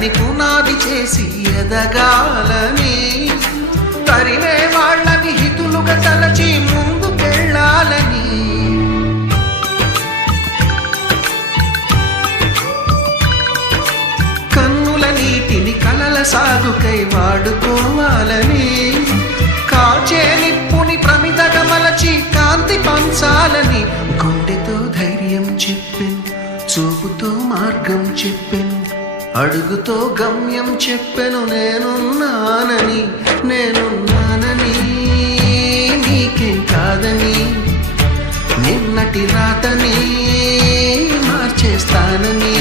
కలని పునాది చేసి ఎదగాలని, తరిమే వాళ్ళని హితులుగా తలచి ముందుకెళ్ళాలని, కన్నుల నీటిని కలల సాగుకై వాడుకోవాలని, కాచే నిప్పుని ప్రమిదగా మలచి కాంతి పంచాలని, గుండెతో ధైర్యం చెప్పెను, చూపుతో మార్గం చెప్పెను, అడుగుతో గమ్యం చెప్పెను, నేనున్నానని నేనున్నానని, నీకేం కాదని, నిన్నటి రాతని మార్చేస్తానని.